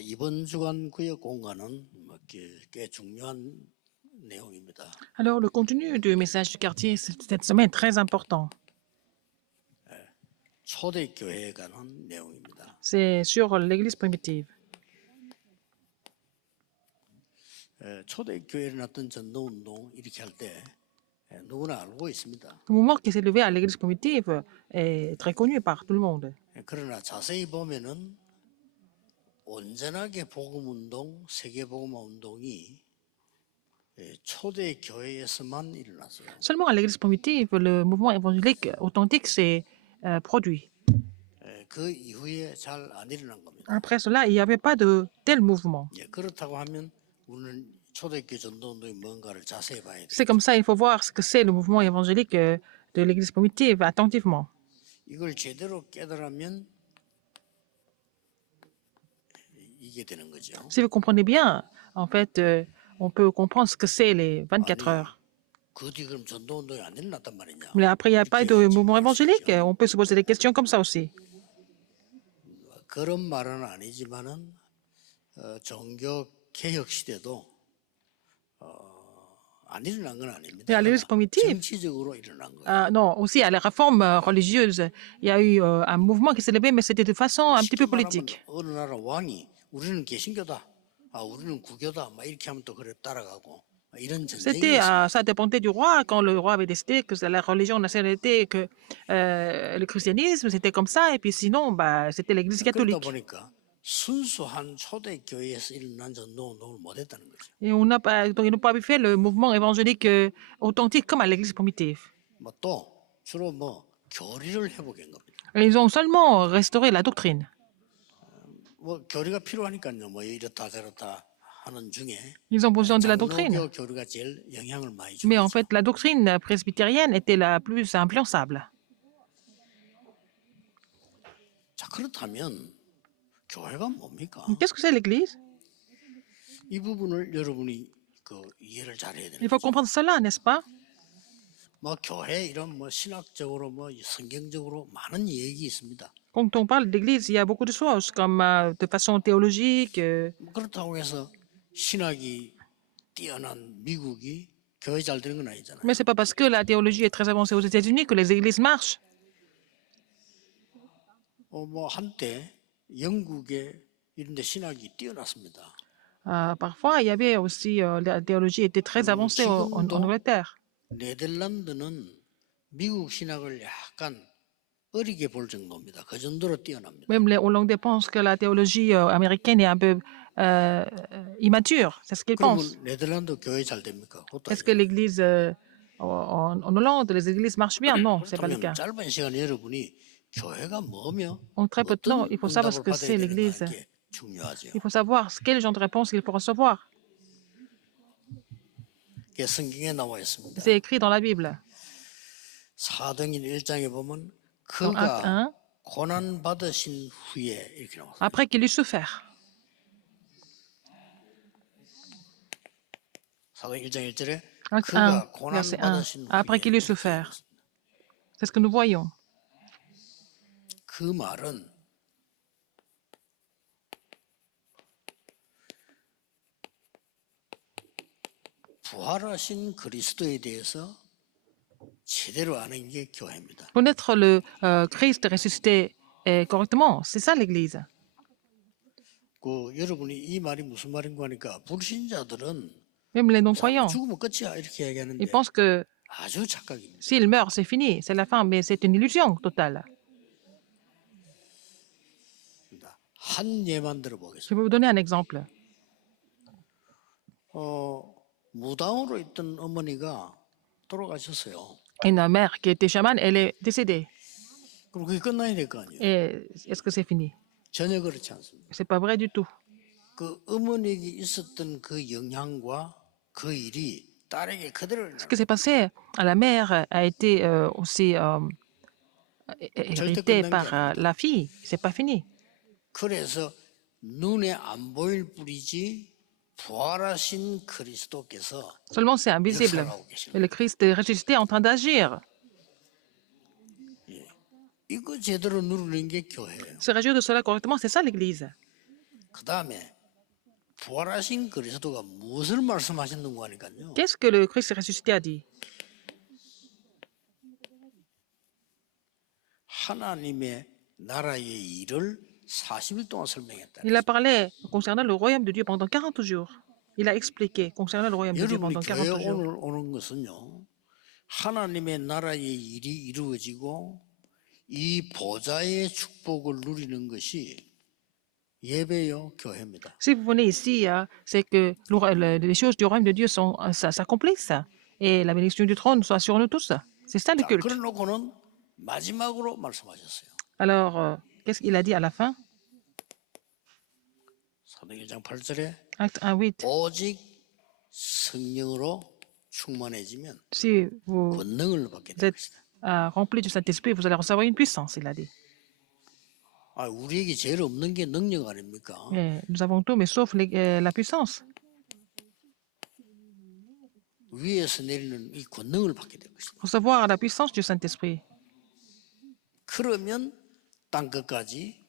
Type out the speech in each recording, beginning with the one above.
이번 주간 구역 공간은 꽤 중요한 내용입니다. Alors, le contenu du message du quartier cette semaine est très important. 초대교회에 관한 내용입니다. C'est sur l'Église primitive. 초대교회에 일어났던 전도운동 이렇게 할 때 누구나 알고 있습니다. Le mouvement qui s'est levé à l'Église primitive est très connu par tout le monde. 그러나 자세히 보면은 온전하게 복음운동, 세계복음운동이 초대교회에서만 일어났어요. Seulement à l'Église primitive, le mouvement évangélique authentique s'est produit. 그 이후에 잘 안 일어난 겁니다. Après cela, il n'y avait pas de tel mouvement. 그렇다고 하면 우리는 초대교회 전도운동이 뭔가를 자세히 봐야 돼요. C'est comme ça, il faut voir ce que c'est le mouvement évangélique de l'Église primitive attentivement. 이걸 제대로 깨달으면 이게 되는 거죠. Si vous comprenez bien, en fait, on peut comprendre ce que c'est les 24 heures. 그 뒤 그럼 전도운동이 안 일어났단 말이냐? Mais après, il n'y a pas de 이렇게 mouvement 질문할 수 évangélique. 있죠. On peut se poser des questions comme ça aussi. 그런 말은 아니지만은 종교 개혁 시대도 안 일어난 건 아닙니다. Et à l'Église primitive, 정치적으로 일어난 거예요. non, aussi à la réforme religieuse, il y a eu un mouvement qui s'est levé, mais c'était de façon un petit 쉽게 peu 말하면 politique. 어느 나라 왕이 우리는 개신교다, 우리는 구교다, 막 이렇게 하면 또 그래 따라가고 이런 C'était, 전쟁이었습니다. ça dépendait du roi. Quand le roi avait décidé que la religion nationale était que le christianisme, c'était comme ça. Et puis sinon, bah, c'était l'Église 그러다 catholique. 보니까 순수한 초대교회에서 일어난 전도운동을 못했다는 거죠. Et on n'a pas, donc, ils n'ont pas fait le mouvement évangélique authentique comme à l'Église primitive. 또 주로 교리를 회복한 겁니다. Et ils ont seulement restauré la doctrine. 교리가 필요하니까요. 이렇다 저렇다 하는 중에 Ils ont besoin de la doctrine. 장로교 교리가 제일 영향을 많이 Mais en 주죠. fait, la doctrine presbytérienne était la plus influençable. 자, 그렇다면 교회가 뭡니까? Qu'est-ce que c'est l'Église? 이 부분을 여러분이 이해를 잘해야 되는 Il faut 거죠. comprendre cela, n'est-ce pas? 교회 이런 신학적으로 성경적으로 많은 얘기 있습니다. Quand on parle d'Église, il y a beaucoup de choses, comme de façon théologique. 그렇다고 해서 신학이 뛰어난 미국이 교회 잘 되는 건 아니잖아요. Mais c'est pas parce que la théologie est très avancée aux États-Unis que les églises marchent. 한때 영국에 이런 데 신학이 뛰어났습니다. Parfois, il y avait aussi la théologie était très avancée en Angleterre. 네덜란드는 미국 신학을 약간 어리게 볼 정도입니다. 그 정도로 뛰어납니다. Même les Hollandais pensent que la théologie américaine est un peu immature. C'est ce qu'ils pensent. 그러면 네덜란드 교회 잘 됩니까? 그것도 Est-ce que l'église en Hollande, les églises marchent bien? Non, c'est pas le 그렇다면 cas. 짧은 시간에 여러분이 교회가 뭐며 En très peu de temps, 어떤 il faut savoir ce 응답을 que 받아야 c'est l'église. 되는가 이게 중요하죠. Il faut savoir quel genre de réponse il faut recevoir. 이게 성경에 나와 있습니다. C'est écrit dans la Bible. 사도행전 1장에 보면 Dans Acte 그가 1, 고난 받으신 후에 이렇게 나왔어요. après qu'il eut souffert. 사도행전 1장 1절에 Acte 그가 1, 고난 verset 1. 받으신 Après qu'il 후에 eut souffert. C'est ce que nous voyons. 그 말은 부활하신 그리스도에 대해서 제대로 아는 게 교회입니다. Connaître le Christ ressuscité correctement, c'est ça l'Église. 여러분이 이 말이 무슨 말인가 하니까 불신자들은 Même les non-croyants, 죽으면 끝이야 이렇게 얘기하는데 ils pensent que 아주 착각입니다. s'ils meurent, c'est fini, c'est la fin, mais c'est une illusion totale. 한 예만 Je 들어보겠습니다. vais vous donner un exemple. 무당으로 있던 어머니가 돌아가셨어요. Une mère qui était chamane, elle est décédée. 그럼 그게 끝나야 될 거 아니에요. Et est-ce que c'est fini? 전혀 그렇지 않습니다. C'est pas vrai du tout. 그 어머니에게 있었던 그 영향과 그 일이 딸에게 그대로 Ce qui s'est passé à la mère a été aussi hérité par la fille. C'est pas fini. 그래서 눈에 안 보일 뿐이지 부활하신 그리스도께서 Seulement c'est invisible. 역사하고 계시는 Et le Christ est ressuscité en train d'agir. 이거 제대로 누르는 게 교회예요. Se réjouir de cela correctement, c'est ça l'Église. 그 다음에 부활하신 그리스도가 무엇을 말씀하셨는가 하니까요. Qu'est-ce que le Christ ressuscité a dit? 하나님의 나라의 일을 40일 동안 설명했다. Il a parlé concernant le royaume de Dieu pendant 40 jours. Il a expliqué concernant le royaume de Dieu 여러분이 pendant 교회 40 jours. 오늘 오는 것은요. 하나님의 나라의 일이 이루어지고 이 보좌의 축복을 누리는 것이 예배요 교회입니다. Si vous venez ici, c'est que les choses du royaume de Dieu s'accomplissent et la bénédiction du trône soit sur nous tous. C'est ça le 자, culte. 그래 놓고는 마지막으로 말씀하셨어요. Alors, qu'est-ce qu'il a dit à la fin? 사도행전 1장 8절에 Acte 1, 8. 오직 성령으로 충만해지면 Si vous 권능을 받게 됩니다. êtes remplis du Saint-Esprit, vous allez recevoir une puissance, il a dit. 아, 우리에게 제일 없는 게 능력 아닙니까? Et nous avons tout, mais sauf la puissance. 위에서 내리는 이 권능을 받게 될 것입니다. Recevoir la puissance du Saint-Esprit. 그러면 땅 끝까지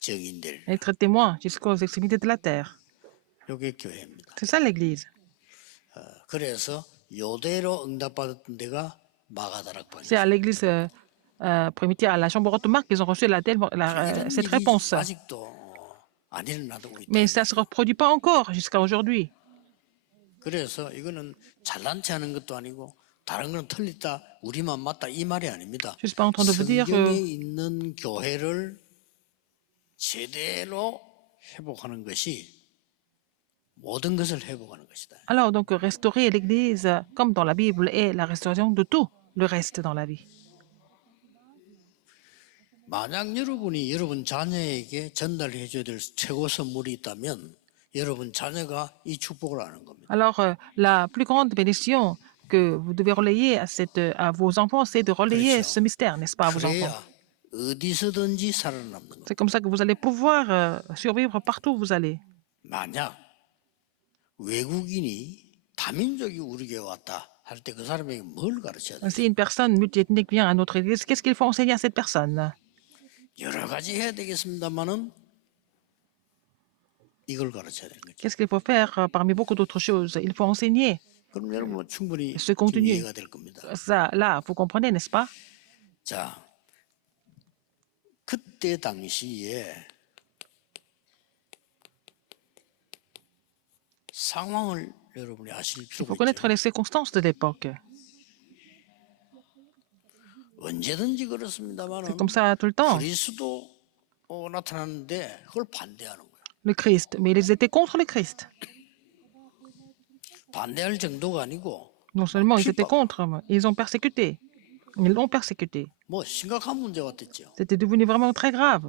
정인될 Être témoin jusqu'aux extrémités de la terre. 이게 교회입니다. C'est ça l'Église. 그래서 요대로 응답받았던 데가 C'est 마가다락방이에요. à l'Église primitive, à la chambre haute marque, qu'ils ont reçu 이런 cette 일이 réponse. 아직도 안 일어나고 있다. Mais ça ne se reproduit pas encore jusqu'à aujourd'hui. 그래서 이거는 잘난 체 하는 것도 아니고 다른 건 틀리다 우리만 맞다 이 말이 아닙니다. Je ne suis pas en train de vous dire 성경에 que 있는 교회를 제대로 회복하는 것이 모든 것을 회복하는 것이다. alors donc restaurer l'Église comme dans la Bible est la restauration de tout le reste dans la vie. 만약 여러분이 여러분 자녀에게 전달해 줘야 될 최고 선물이 있다면 여러분 자녀가 이 축복을 아는 겁니다. Alors la plus grande bénédiction que vous devez relayer à vos enfants, c'est de relayer 그렇죠. ce mystère, n'est-ce pas, à vos enfants? 그래야 어디서든지 살아남는 겁니다. C'est comme ça que vous allez pouvoir survivre partout où vous allez. 만약 외국인이 다민족이 우리 교회 왔다 할 때 그 사람에게 뭘 가르쳐야 돼? Si une personne multiethnique vient à notre église, qu'est-ce qu'il faut enseigner à cette personne? 여러 가지 해야 되겠습니다만은 이걸 가르쳐야 되는 거죠. Qu'est-ce qu'il faut faire parmi beaucoup d'autres choses? Il faut enseigner 그럼 여러분 충분히 ce 지금 contenu. 이해가 될 겁니다. Ça, là, vous comprenez, n'est-ce pas? 자, 그때 당시에 상황을 여러분이 아실 Il 필요가 faut connaître 있죠. les circonstances de l'époque. 언제든지 C'est 그렇습니다만은 comme ça tout le temps, 그리스도 나타났는데 그걸 반대하는 거예요. le Christ. Mais ils étaient contre le Christ. 반대할 정도가 아니고 Non seulement ils étaient 핍박. contre, mais ils ont persécuté. Ils l'ont persécuté. 뭐 심각한 문제가 됐죠. C'était devenu vraiment très grave.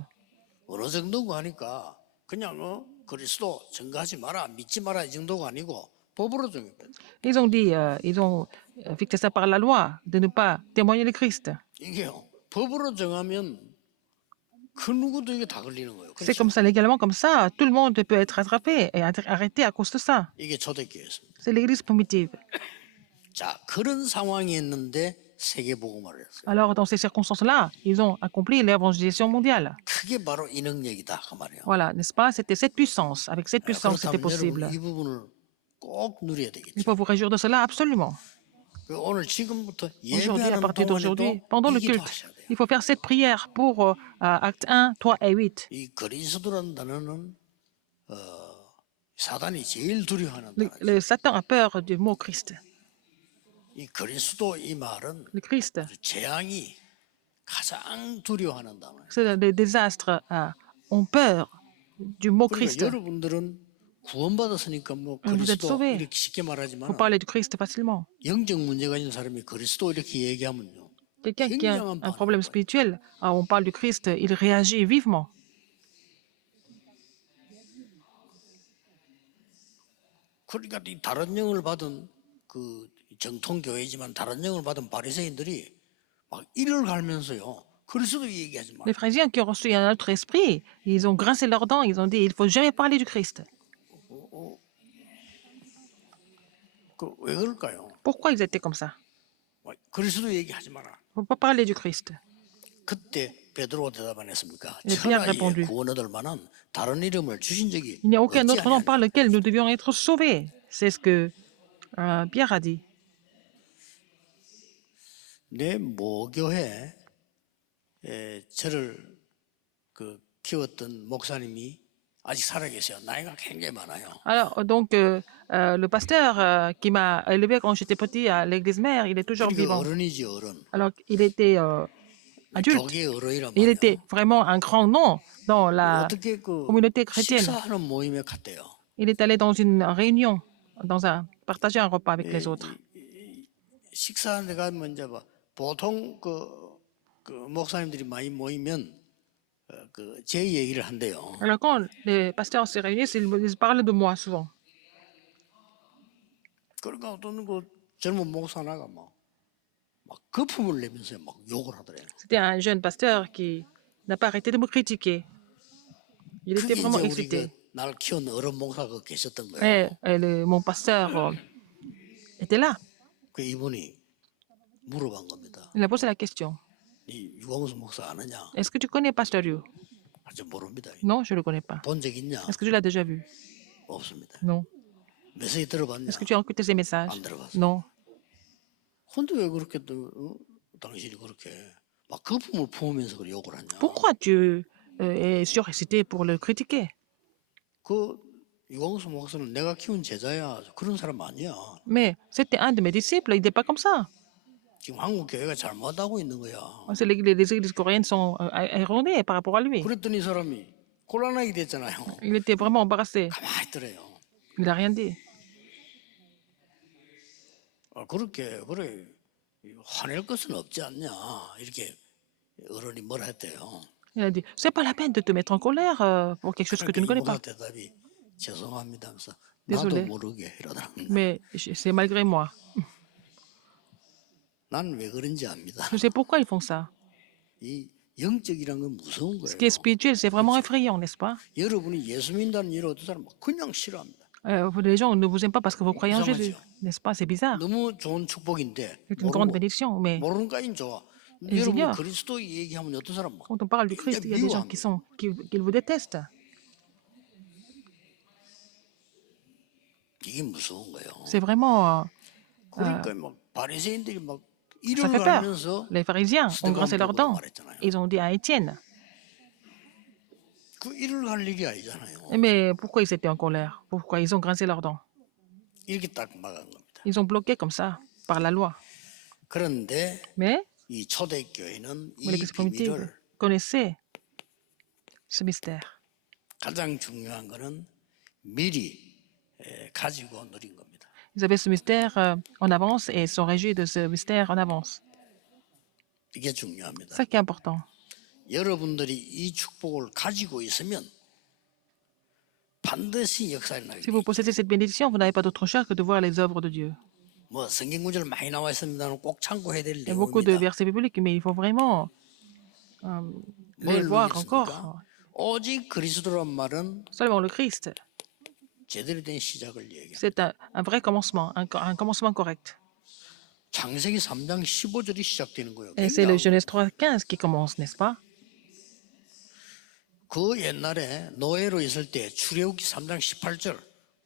어느 정도가 하니까 그냥 그리스도 증거하지 마라, 믿지 마라 이 정도가 아니고 법으로 정했거든요. Ils ont dit, ils ont fixé ça par la loi, de ne pas témoigner le Christ. 이게요. 법으로 정하면 그 누구도 이게 다 걸리는 거예요. C'est 그렇죠? comme ça, légalement comme ça, tout le monde peut être attrapé et arrêté à cause de ça. 이게 초대교회였습니다. C'est l'église primitive. 자, 그런 상황이었는데 세계복음화를 했어요. Alors, dans ces circonstances-là, ils ont accompli l'évangélisation mondiale. 그게 바로 이 능력이다 그 말이에요. Voilà, n'est-ce pas? C'était cette puissance. Avec cette puissance, c'était 그렇다면 possible. 여러분 이 부분을 꼭 누려야 Il 되겠죠. faut vous réjouir de cela absolument. 오늘 지금부터 Aujourd'hui, à 예배하는 partir d'aujourd'hui, 동안에도 pendant le 이 culte, 기도하셔야 돼요. il faut faire cette prière pour acte 1, 3 et 8. 이 그리스도라는 단어는 사단이 제일 두려워하는 Le 단어죠. Satan a peur du mot Christ. 이 그리스도 이 말은 Le Christ, 재앙이 가장 두려워하는 단어예요. c'est les désastres ont peur du mot 그러니까 Christ. 여러분들은 구원받았으니까 뭐 Vous êtes 그리스도 sauvés. 이렇게 쉽게 말하지만 Vous parlez du Christ facilement. 영적 문제가 있는 사람이 그리스도 이렇게 얘기하면요. Quelqu'un qui a 굉장한 un problème 반응을 해요. spirituel, on parle du Christ, il réagit vivement. 그러니까 이 다른 영을 받은 그 정통 교회지만 다른 영을 받은 바리새인들이 막 이를 갈면서요. 그리스도 얘기하지 마. Les pharisiens qui ont reçu un autre esprit, ils ont grincé leurs dents, ils ont dit, il ne faut jamais parler du Christ. 왜 그럴까요? Pourquoi ils étaient comme ça? 그리스도 얘기하지 마라. Il ne faut pas parler du Christ. 그때 베드로가 대답 안 했습니까? Et Pierre 천하에 répondit, 구원 얻을 만한 다른 이름을 주신 적이 il n'y a aucun autre nom 어찌하냐. par lequel nous devions être sauvés. C'est ce que Pierre a dit. 내 모교회 저를 키웠던 목사님이 아직 살아계세요. 나이가 굉장히 많아요. Alors, donc, le pasteur qui m'a élevé quand j'étais petit à l'église mère, il est toujours 그러니까 vivant. 어른이지 어른. Alors, il était adulte. 교계 어른이란 Il 말이에요. était vraiment un grand nom dans la 어떻게 communauté chrétienne. 식사하는 모임에 갔대요. Il est allé dans une réunion, partager un repas avec les autres. 식사하는 데 가면 이제 보통 그 목사님들이 많이 모이면 제 얘기를 한대요. Alors, quand les pasteurs se réunissent, ils parlent de moi souvent. 그러니까 어떤 젊은 목사나가 막 거품을 내면서 막 욕을 하더래요. C'était un jeune pasteur qui n'a pas arrêté de me critiquer. Il était 그게 vraiment 이제 우리 excité. 날 키운 어른 목사가 계셨던 거예요. Mon pasteur était là. 그 이분이 물어본 겁니다. Il a posé la question. 이 유광수 목사 아느냐? Est-ce que tu connais Pasteur Liu? 아직 모릅니다. Non, je ne le connais pas. 본 적 있냐? Est-ce que tu l'as déjà vu? 없습니다. Non. 메시지 들어봤냐? Est-ce que tu as écouté ses messages? 안 들어봤어. Non. 근데 왜 그렇게 당신이 그렇게 막 거품을 부으면서 그렇게 욕을 하냐? Pourquoi tu es surexcité pour le critiquer? 그 유광수 목사는 내가 키운 제자야. 그런 사람 아니야. Mais c'était un de mes disciples, il n'était pas comme ça. 지금 한국 교회가 잘못하고 있는 거야. Les églises coréennes sont erronées par rapport à lui. 그랬더니 이 사람이 곤란하게 됐잖아요. Il était vraiment embarrassé. 가만히 있더래요. Il n'a rien dit. 그렇게 그래 화낼 것은 없지 않냐 이렇게 어른이 뭐라 했대요. Il a dit, c'est pas la peine de te mettre en colère pour quelque chose que tu ne connais pas. 대답이 죄송합니다 하면서 Désolé. 나도 모르게 이러더랍니다. Mais c'est malgré moi. 난 왜 그런지 압니다. Je sais pourquoi ils font ça. 이 영적이란 건 무서운 Ce 거예요. qui est spirituel, c'est vraiment effrayant, n'est-ce pas? 여러분이 예수 믿는다는 일 어떤 사람 그냥 싫어합니다. Les gens ne vous aiment pas parce que vous croyez en Bizarre, Jésus, n'est-ce pas? C'est bizarre. 너무 좋은 축복인데 C'est une grande 모르고, bénédiction, mais 모르는 까인 좋아. ils 여러분 ignorent. 그리스도 얘기하면 어떤 사람 Quand on parle du Christ, il y a des gens qui vous détestent. 이게 무서운 거예요. C'est vraiment... 그러니까 막 바리새인들이 막 ça 이를 fait peur. 갈면서 Les pharisiens ont grincé leurs dents. 말했잖아요. Ils ont dit à Étienne. 그 이를 갈 일이 아니잖아요. Mais pourquoi ils étaient en colère? Pourquoi ils ont grincé leurs dents? 이렇게 딱 막은 겁니다. Ils ont bloqué comme ça, par la loi. 그런데 Mais 이 초대교회는 이 l'église primitive 비밀을 connaissait ce mystère. 가장 중요한 거는 미리 가지고 누린 겁니다. Ils avaient ce mystère en avance et sont réjouis de ce mystère en avance. 이게 C'est 중요합니다. ça qui est important. 여러분들이 이 축복을 가지고 있으면 반드시 역사를 나게 Si 돼요. vous possédez cette bénédiction, vous n'avez pas d'autre choix que de voir les œuvres de Dieu. 뭐 성경 구절 많이 나와 있습니다는 꼭 참고해야 될 Il y a beaucoup de 내용입니다. versets bibliques, mais il faut vraiment les 뭘 voir 누리겠습니까? encore. 오직 그리스도란 말은 Seulement le Christ, 제대로 된 시작을 얘기합니다. c'est un vrai commencement, un commencement correct. 창세기 3장 15절이 시작되는 거예요. Et c'est le 굉장히 Genèse 3:15 qui commence, n'est-ce pas? 그 옛날에 노예로 있을 때 출애굽기 3장 18절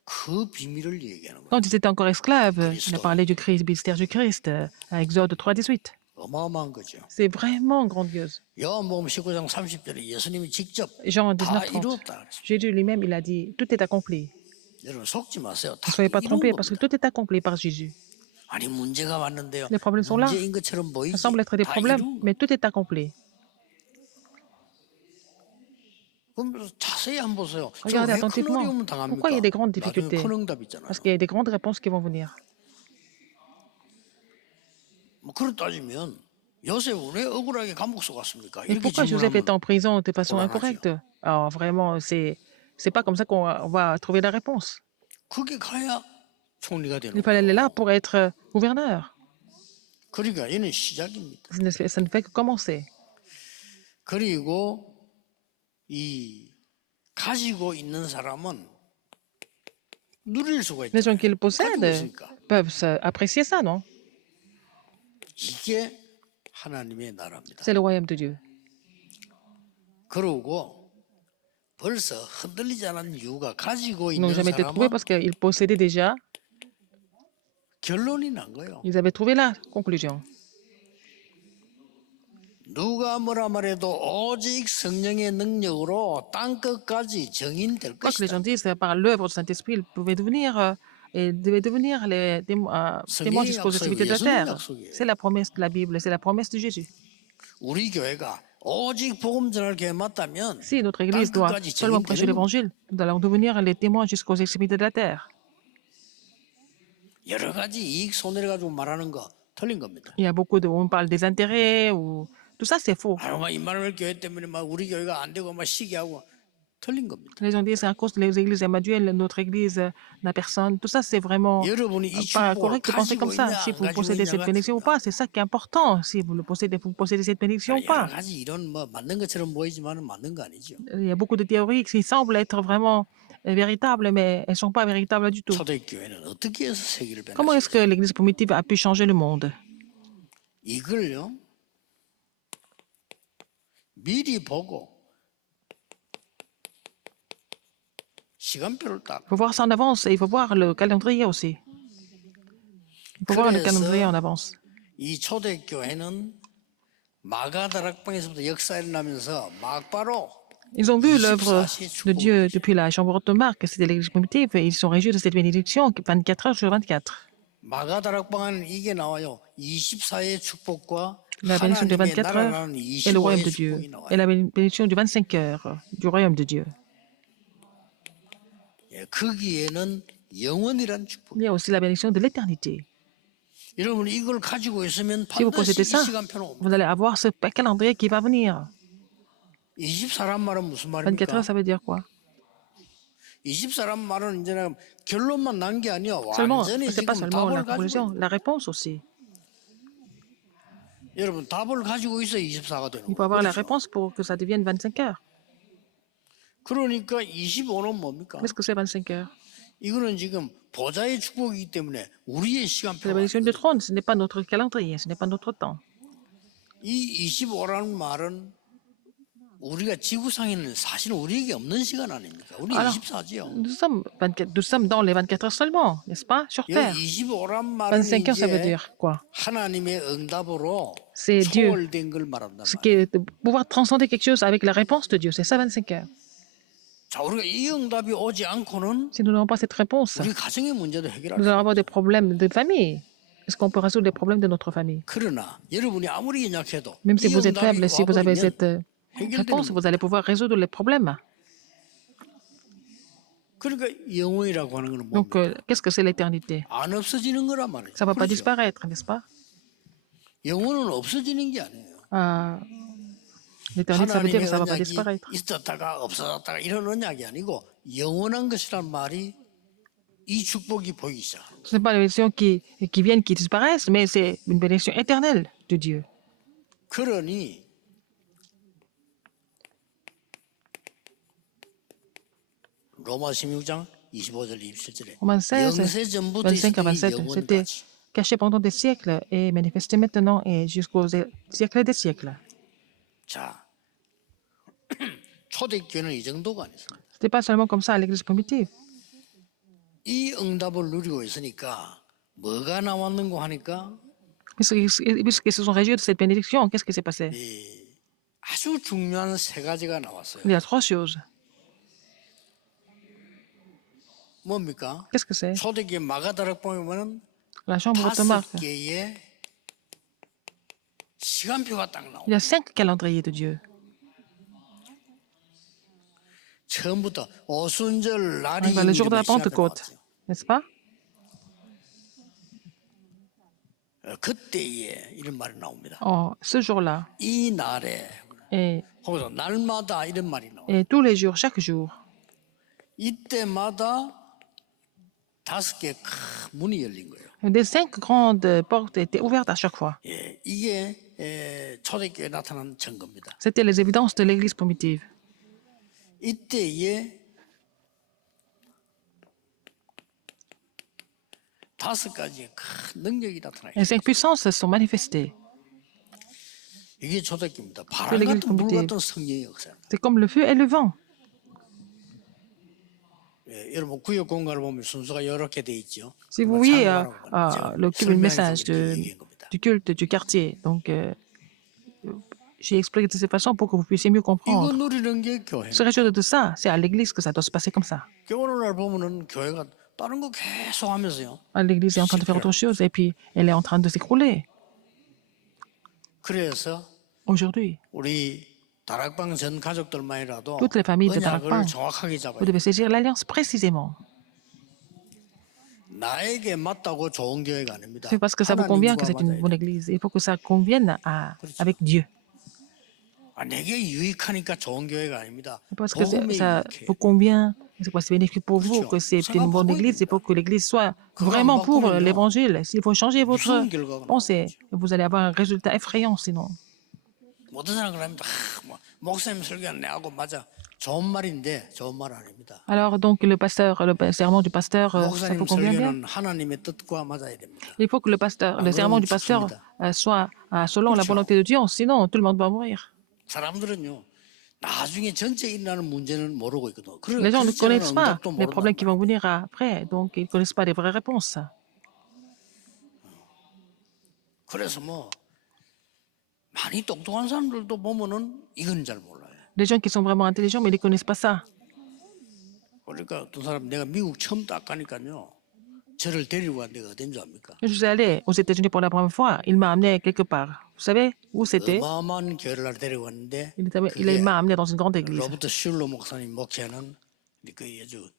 그 비밀을 얘기하는 거예요. Quand ils étaient encore esclaves, il a parlé du Christ, mystère du Christ, à Exode 3:18. 어마어마한 거죠. C'est vraiment grandiose. 요한복음 19장 30절에 예수님이 직접 Jean 다 19:30. 이루었다 그랬어요. Jésus lui-même, il a dit, tout est accompli. 여러분 속지 마세요. Ne 다 soyez pas 이룬 trompés, parce que 겁니다. tout est accompli par Jésus. 아니 문제가 왔는데요. Les problèmes sont là. 문제인 것처럼 보이지. Ça semble être des 다 problèmes, 이룬 mais tout est accompli. 그럼 자세히 한번 보세요. Regardez 왜 큰 attentivement. 어려움을 당합니까? Pourquoi il y a des grandes 나중에 difficultés? 큰 응답 있잖아요. Parce qu'il y a des grandes réponses qui vont venir. 뭐 그렇게 따지면 요셉 왜 억울하게 감옥 속았습니까? Et 이렇게 pourquoi Joseph est 질문하면 en prison de façon 곤란하죠. incorrecte? Alors vraiment, c'est pas comme ça qu'on va trouver la réponse. 그게 가야 총리가 되는 Il fallait aller 거예요. là pour être gouverneur. 그러니까 얘는 시작입니다. Ça ne fait que commencer. 그리고 이 가지고 있는 사람은 누릴 수가 있다. Les gens qui le 가지고 possèdent 있으니까 peuvent apprécier ça, non? 이게 하나님의 나라입니다. C'est le royaume de Dieu. 그러고 벌써 흔들리지 않은 이유가 가지고 Ils n'ont 있는 jamais été trouvés 사람은 parce qu'ils possédaient déjà, 결론이 난 거예요. ils avaient trouvé la conclusion. 누가 뭐라 말해도 오직 성령의 능력으로 땅 끝까지 증인될 Quoi que les 것이다. gens disent, par l'œuvre du Saint-Esprit, ils pouvaient devenir et devaient devenir les témoins 성경의 jusqu'aux 약속이고 extrémités de la 예수님 terre. 약속이에요. C'est la promesse de la Bible, c'est la promesse de Jésus. 우리 교회가 오직 복음 전할 교회 맞다면 Si notre 땅 Église doit 끝까지 seulement prêcher 증인되는 겁니다. l'Évangile, nous allons devenir les témoins jusqu'aux extrémités de la terre. 여러 가지 이익 손해를 가지고 말하는 거 틀린 겁니다. Il y a beaucoup de... On parle des intérêts, ou... tout ça c'est faux. 막 임마누엘 교회 때문에 막 우리 교회가 안 되고 막 시기하고 틀린 겁니다. Les gens disent c'est à cause des églises Emmanuel, notre Église n'a personne. Tout ça c'est vraiment 여러분이 이 pas 축복을 correct de penser 가지고 comme ça. 있냐 Si 안 vous 가지고 possédez cette 있냐가 bénédiction ou pas, c'est ça qui est important. Si vous le possédez, vous possédez cette bénédiction ou 여러 pas. 가지 이런 뭐 맞는 것처럼 보이지만은 맞는 거 아니죠. Il y a beaucoup de théories qui semblent être vraiment véritables, mais elles ne sont pas véritables du tout. 초대교회는 어떻게 해서 세계를 Comment est-ce que 변화시켰어요? l'Église primitive a pu changer le monde? 이걸요 미리 보고 시간표를 딱 Il faut voir ça en avance et il faut voir le calendrier aussi. Il faut voir le calendrier en avance. 이 초대교회는 마가다락방에서부터 역사 일어나면서 막바로 Ils ont vu l'œuvre 24시의 de Dieu 축복을 depuis la chambre haute de Marc, c'était l'Église primitive, et ils sont réjouis de cette bénédiction 24 heures sur 24. 마가다락방에는 이게 나와요. 24의 축복과 La bénédiction de 하나님의 24 heures 나라라는 et le royaume 25의 de Dieu. 축복이 Et 나와요. la bénédiction du 25 heures du royaume de Dieu. 예, 거기에는 영원이란 축복. Il y a aussi la bénédiction de l'éternité. 여러분 이걸 가지고 있으면 Si vous 반드시 possédez 이 ça, 시간표는 옵니다. vous allez avoir ce calendrier qui va venir. 24란 말은 무슨 24 말입니까? heures, ça veut dire quoi? 24란 말은 이제 결론만 난 게 아니야. Seulement, 완전히 c'est pas 지금 seulement la 답을 가지고 conclusion, 있는. la réponse aussi. 여러분 답을 가지고 있어야 24가 되는 Il faut 거예요. avoir la 그렇죠? réponse pour que ça devienne 25 heures. 그러니까 25는 뭡니까? Qu'est-ce que c'est 25 heures? 이거는 지금 보좌의 축복이기 때문에 우리의 C'est la 시간표가 bénédiction du 아니거든요. trône, ce n'est pas notre calendrier, ce n'est pas notre temps. 이 25라는 말은 우리가 지구상에는 사실 우리에게 없는 시간 아닙니까? 우리 Alors, 24지요. nous sommes dans les 24 heures seulement, n'est-ce pas, sur Terre. 25란 말은 25 heures, ça veut 이제 dire quoi? 하나님의 응답으로 C'est Dieu. 초월된 걸 말한단 Ce 말이에요. qui est de pouvoir transcender quelque chose avec la réponse de Dieu, c'est ça 25 heures. 자, 우리가 이 응답이 오지 않고는 Si nous n'avons pas cette réponse, 우리 가정의 문제도 해결할 nous 수 allons 없어요. avoir des problèmes de famille. Est-ce qu'on peut résoudre les problèmes de notre famille? 그러나 여러분이 아무리 연약해도 Même si 이 vous êtes 응답이 faible, si vous avez 와버리면 cette 해결되는 réponse, 거예요. vous allez pouvoir résoudre les problèmes. 그러니까 영원이라고 하는 거는 Donc, 뭡니까? qu'est-ce que c'est l'éternité? 안 없어지는 거란 말이에요. Ça ne va pas 그렇죠? disparaître, n'est-ce pas? 영혼은 없어지는 게 아니에요. L'éternité, ça veut dire que 하나님의 ça ne va pas 언약이 disparaître. 있었다가 없어졌다가 이런 언약이 아니고 영원한 것이란 말이 이 축복이 보이기 시작합니다. Ce n'est pas les bénédictions qui viennent, qui disparaissent, mais c'est une bénédiction éternelle de Dieu. 그러니 로마 16장 25절 27절에 Romains 16, 영세 전부터 25 à 있었던 27, c'était 영원같이 caché pendant des siècles et manifesté maintenant et jusqu'aux siècles des siècles. 자 초대교회는 이 정도가 아니었습니다. Ce n'était pas seulement comme ça à l'église primitive. 이 응답을 누리고 있으니까 뭐가 나왔는고 하니까 Puisqu'ils se sont réjouis de cette bénédiction, qu'est-ce qui s'est passé? 이 아주 중요한 세 가지가 나왔어요. Il y a trois choses. 뭡니까? Qu'est-ce que c'est? 초대교회 마가다락방에 보면 La chambre haute marque. 5개의 시간표가 딱 나옵니다. Il y a 5 calendriers de Dieu. 처음부터 오순절 날이 Le jour de la 임금의 시간표 Pentecôte, 나왔죠. n'est-ce pas? 그때에 이런 말이 나옵니다. Oh, ce jour-là, 이 날에 et, 혹은 날마다 이런 말이 나와요. et tous les jours, chaque jour, 이때마다 5개 큰 문이 열린 거예요. des 5 grandes portes étaient ouvertes à chaque fois. 예, 이게 초대교회에 나타난 증거입니다. C'était les évidences de l'église primitive. 이때에 5가지의 큰 능력이 나타나요. Les 5 puissances se sont manifestées. 이게 초대교입니다. C'est 바람 l'église 같은 물 communauté. 같은 성령의 역사입니다. C'est comme le feu et le vent. 예, 여러분 구역 공간을 보면 순서가 이렇게 돼 있죠. Si vous 그만 voyez 참고하라고 말합니다. 제가 le 설명해서 message 이렇게 얘기한 겁니다. du culte du quartier, donc j'ai expliqué de cette façon pour que vous puissiez mieux 이거 comprendre. 누리는 게 교회. Ce réjouir de ça, c'est à l'église que ça doit se passer comme ça. 오늘날 보면은 교회가 다른 거 계속 하면서요. L'église est en train de faire autre chose et puis elle est en train de s'écrouler. 그래서 Aujourd'hui, 우리 다락방 전 가족들만이라도 toutes les familles de 언약을 Darakpan, 정확하게 잡아야 vous devez saisir l'alliance précisément. 나에게 맞다고 좋은 교회가 아닙니다. C'est parce que ça vous convient que 하나님과 c'est une 맞아야 bonne 돼요. église. Il faut que ça convienne avec Dieu. 내게 유익하니까 좋은 교회가 아닙니다. Parce que 복음에 ça 유익해. vous convient, c'est quoi, c'est bénéfique pour vous, 그렇죠. que c'est 생각 une bonne 바꿔야 église, il faut 됩니다. que l'église soit 그거 안 vraiment pour 바꾸면요. l'évangile. S'il faut changer votre 무서운 결과가 pensée, 나오죠. vous allez avoir un résultat effrayant sinon. 모든 사람들 합니다. 목사님 설교는 내하고 맞아. 좋은 말인데 좋은 말 아닙니다. Alors donc le serment du pasteur, ça 목사님 vous convient bien? 설교는 하나님의 뜻과 맞아야 됩니다. Il faut que le serment 그러면 du pasteur 죽습니다. soit selon la 그렇죠. volonté de Dieu, sinon tout le monde va mourir. 사람들은요. 나중에 전체 일어나는 문제는 모르고 있거든. Les gens ne connaissent pas 응답도 les problèmes qui vont 모른단 venir après, donc ils ne connaissent pas les vraies réponses. 그래서 뭐 많이 똑똑한 사람들도 보면은 이건 잘 몰라요. Les gens qui sont vraiment intelligents, mais ils ne connaissent pas ça. 그러니까 어떤 사람 내가 미국 처음 딱 가니까요. 저를 데리고 간 데가 어딘 줄 압니까? Je suis allé aux États-Unis pour la première fois. Il m'a amené quelque part. Vous savez où c'était? 어마어마한 교회를 데리고 갔는데 Il m'a amené dans une grande église. 로버트 슐러 목사님 목회하는 그 아주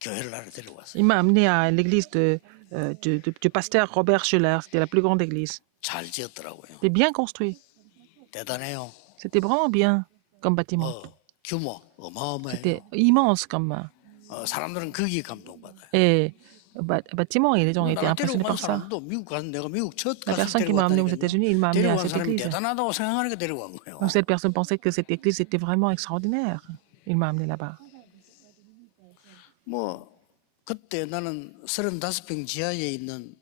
교회를 데리고 왔어요. Il m'a amené à l'église du pasteur Robert Schuller. C'était la plus grande église. 잘 지었더라고요. C'était bien construit. 대단해요. C'était vraiment bien comme bâtiment. 규모 어마어마해요. C'était immense comme. 사람들은 거기에 감동받아요. Et bâtiment, et les gens étaient 나 impressionnés 데리고 간 par ça. 사람도 미국 가서 내가 미국 첫 La 가서 personne qui 데리고 m'a amené aux 왔다니까요. États-Unis, il m'a amené 데리고 à 간 cette 사람이 église. 대단하다고 생각하니까 데리고 간 거예요. Donc cette personne pensait que cette église était vraiment extraordinaire. Il m'a amené là-bas. 뭐 그때 나는 35평 지하에 있는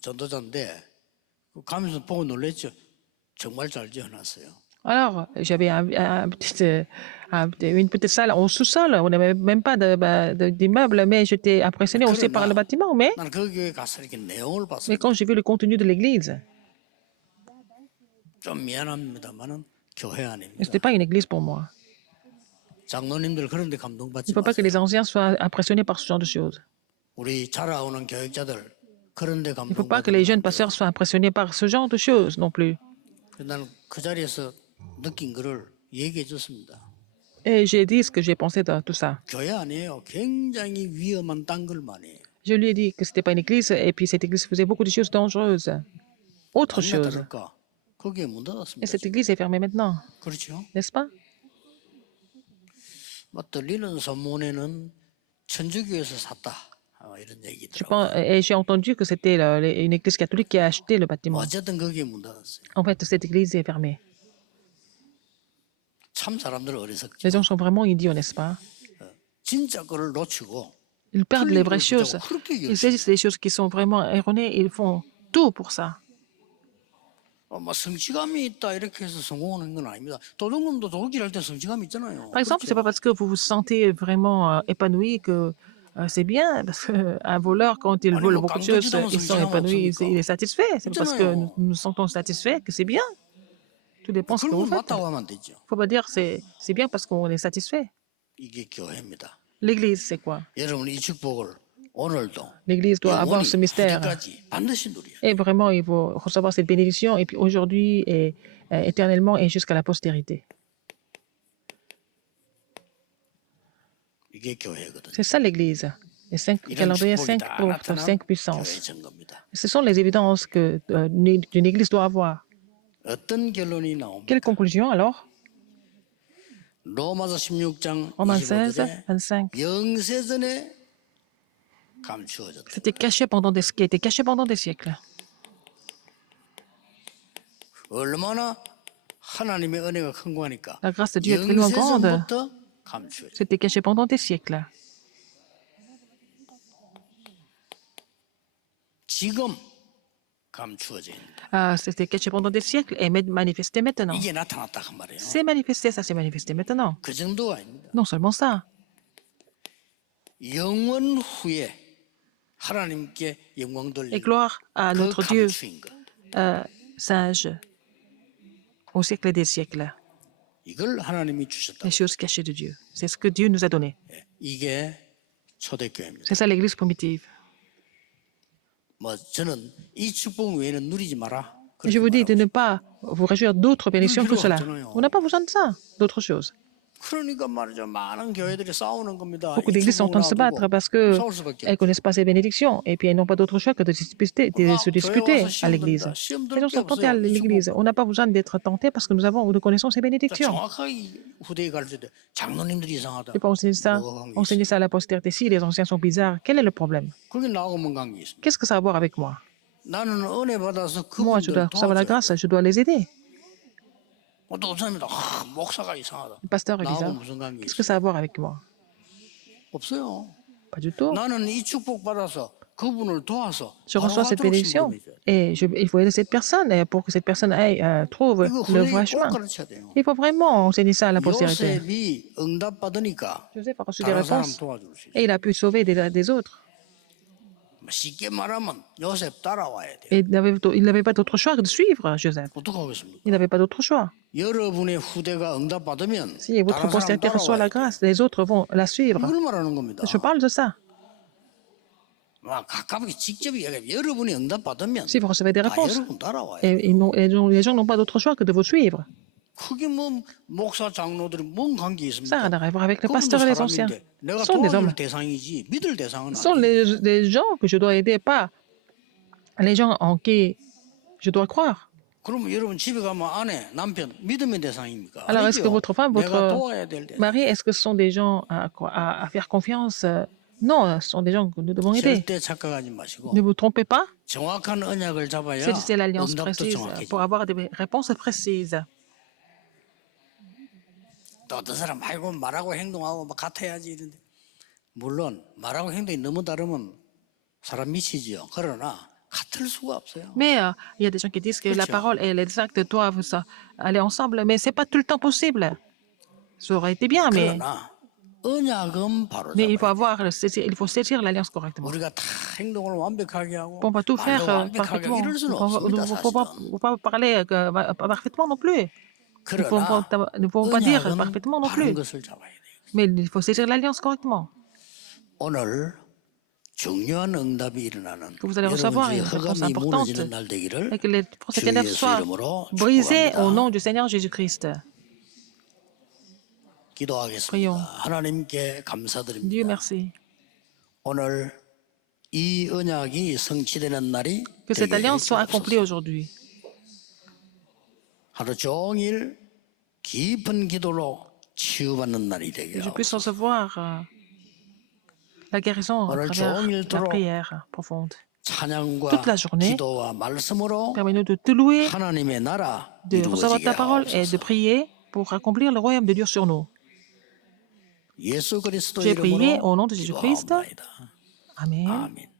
전도자인데 가면서 보고 놀랬죠. 정말 잘 지어놨어요. Alors, j'avais une petite salle au sous-sol. On n'avait même pas d'immeuble, mais j'étais impressionné aussi par le bâtiment. Mais 나는 그 교회 가서 이렇게 내용을 봤어요. quand j'ai vu le contenu de l'église, 좀 미안합니다만은 교회 ce 아닙니다. n'était pas une église pour moi. 장로님들 그런데 Il 감동받지 ne faut pas que 마세요. les anciens soient impressionnés par ce genre de choses. 우리 자라오는 교육자들 그런데 Il ne faut pas que 감동받지 les jeunes 마세요. pasteurs soient impressionnés par ce genre de choses non plus. 나는 그 자리에서 느낀 거를 얘기해 줬습니다. Et j'ai dit ce que j'ai pensé de tout ça. 교회 아니에요. 굉장히 위험한 딴글만이에요. Je lui ai dit que ce n'était pas une église, et puis cette église faisait beaucoup de choses dangereuses. Autre 아니나 chose. 다를까? 거기에 문 Et 닫았습니다. cette église est fermée maintenant, 그렇죠? n'est-ce pas? 뭐 들리는 소문에는 천주교에서 샀다. 이런 Je 얘기더라고요. pense, et j'ai entendu que c'était une église catholique qui a acheté le bâtiment. 어쨌든 거기에 문 닫았어요. En fait, cette église est fermée. 참 사람들 어리석죠. Les gens sont vraiment idiots, n'est-ce pas? 진짜 거를 놓치고 Ils perdent les vraies 틀린 걸 choses. 붙잡고 그렇게 Ils 열심히 saisissent les choses qui sont vraiment erronées. Ils font tout pour ça. 뭐 성취감이 있다 이렇게 해서 성공하는 건 아닙니다. 도둑놈도 도둑질 할 때 성취감이 있잖아요. Par exemple, c'est pas parce que vous vous sentez vraiment épanoui que c'est bien. Parce qu'un voleur, quand il vole beaucoup de choses, ils sont épanouis, il est satisfait. C'est parce que nous nous sentons satisfaits que c'est bien. Tout dépend de ce que vous 그런 건 faites. 맞다고 하면 안 되죠. Il ne faut pas dire c'est bien parce qu'on est satisfait. 이게 교회입니다. L'église, c'est quoi? 여러분 이 축복을 오늘도 L'église doit avoir 영원히 ce mystère. 후대까지 반드시 누려야 돼요. Et vraiment, il faut recevoir cette bénédiction, et puis aujourd'hui, et éternellement, et jusqu'à la postérité. 이게 교회거든요. C'est ça l'Église. Les 5 이런 calendriers, 축복이 5 다 portes, 나타난 5 교회의 puissances. 증거입니다. Ce sont les évidences qu'une Église doit avoir. 어떤 결론이 나옵니까? Quelle conclusion alors? 로마서 16장 Romains 16, 25절에 25. 영세전에 감추어졌다. C'était caché pendant qui a été caché pendant des siècles. 얼마나 하나님의 은혜가 큰 거니까 La grâce de Dieu est tellement grande. 영세전부터 감추어졌다. C'était caché pendant des siècles. 지금 감추어져 있는데 C'était caché pendant des siècles et manifesté maintenant. 이게 나타났다 그 말이에요. C'est manifesté, ça s'est manifesté maintenant. 그 정도가 아닙니다. Non seulement ça, 영원 후에 하나님께 영광 et 돌리는 gloire à 그 notre Dieu 감추인 것. sage au siècle des siècles, 이걸 하나님이 주셨다. les choses cachées de Dieu. C'est ce que Dieu nous a donné. 이게 초대교회입니다. C'est ça l'Église primitive. 뭐 저는 이 축복 외에는 누리지 마라. Et je vous dis de ne pas vous réjouir d'autres bénédictions que cela. On n'a pas besoin de ça, d'autres choses. 그러니까 말이죠. 많은 교회들이 싸우는 겁니다. Beaucoup 이 d'églises sont en train de se 축복을 battre parce qu'elles 싸울 수밖에 ne connaissent pas ces bénédictions et puis elles n'ont pas d'autre choix que de se disputer à l'Église. Les gens sont tentés à l'Église. On n'a pas besoin d'être tentés parce que nous connaissons ces bénédictions. 정확하게 후대에 가르칠 때 장로님들이 이상하다. Je peux enseigner ça à la postérité. Si les anciens sont bizarres, quel est le problème? 그게 나하고 뭔 관계 있습니까? Qu'est-ce que ça a à voir avec moi? 나는 은혜 받아서 Moi, je dois 그분들 recevoir la 도와줘. grâce, je dois les aider. 어떤 사람이다. 목사가 이상하다. Le pasteur est 나하고 bizarre. 무슨 관계 Qu'est-ce 있어? que ça a à voir avec moi? 없어요. Pas du tout. 나는 이 축복 받아서 그분을 도와서 Je 바로 reçois cette 하도록 bénédiction 심부름해줘야 돼. et il faut aider cette personne pour que cette personne trouve 이거 le 후대에 vrai 꼭 chemin. 가르쳐야 돼요. Il faut vraiment enseigner ça à la postérité. 요셉이 응답 받으니까 Joseph a reçu des 다른 사람 réponses 도와줄 수 있어. et il a pu sauver des autres. 쉽게 말하면 요셉 따라와야 돼. Et il n'avait pas d'autre choix que de suivre Joseph. 어떻게 하겠습니까? Il n'avait pas d'autre choix. 여러분의 후대가 응답 받으면 Si votre 다른 사람 postérité reçoit la 따라와야 돼. grâce, les autres vont la suivre. 이걸 말하는 겁니다. Je parle de ça. 막 가깝게 직접 이야기해. 여러분이 응답 받으면 Si vous recevez des 다 réponses, 여러분 따라와야 et, 돼. les gens n'ont pas d'autre choix que de vous suivre. 그게 뭐 목사 장로들이 뭔 관계 Ça n'a 있습니까? rien à voir avec les 그분도 pasteurs et les anciens. 사람인데 내가 Ce sont des hommes. 도와줄 대상이지 믿을 대상은 Ce sont 아니에요. les gens que je dois aider, pas les gens en qui je dois croire. 그러면 여러분 집에 가면 아내, 남편 믿음의 대상입니까? Alors, est-ce que 아니죠. votre femme, 내가 votre 도와야 될 대상. mari, est-ce que ce sont des gens à faire confiance? Non, ce sont des gens que nous devons aider. 절대 착각하지 마시고 Ne vous trompez pas. 정확한 언약을 잡아야 Saisissez l'alliance 응답도 précise 정확해져. pour avoir des réponses précises. 또 어떤 사람 아이고 말하고 행동하고 막 같아야지 이런데 물론 말하고 행동이 너무 다르면 사람 미치지요. 그러나 같을 수가 없어요. Mais il y a des gens qui disent que la parole et les actes doivent aller ensemble, mais ce n'est pas tout le temps possible. Ça aurait été bien, 그러나 언약은 바로 mais il faut 잡아야 돼. il faut saisir l'alliance correctement. 우리가 다 행동을 완벽하게 하고 On ne peut pas tout faire 말도 완벽하게 parfaitement. 이럴 수는 On 없습니다. ne 사실은. faut pas parler parfaitement non plus. 그러나 Ne faut pas dire 언약은 parfaitement non 바른 plus. 것을 잡아야 돼. Mais il faut saisir l'alliance correctement. 오늘 중요한 응답이 일어나는 Que vous allez recevoir 여러분 une 주의 réponse 허감이 importante 무너지는 날 되기를 Et que les 주 ténèbres 예수 soient 이름으로 brisées au 축복합니다. nom du Seigneur Jésus-Christ. 기도하겠습니다. Prions. 하나님께 Dieu 감사드립니다. merci. 오늘 이 언약이 성취되는 날이 Que cette 되게 alliance soit accomplie 해주옵소서. aujourd'hui. 하루 종일 깊은 기도로 치유받는 날이 되게 Que je puisse 하옵소서. recevoir la guérison à 오늘 travers 종일 la 도록 prière profonde. 찬양과 toute la journée, 기도와 말씀으로 Permets-nous de te louer, 하나님의 나라 de recevoir 이루어지게 ta parole et de 하옵소서. prier pour accomplir le royaume de Dieu sur nous. 예수 그리스도 J'ai prié 이름으로 au nom de Jésus-Christ. 기도하옵나이다. Amen. 아멘.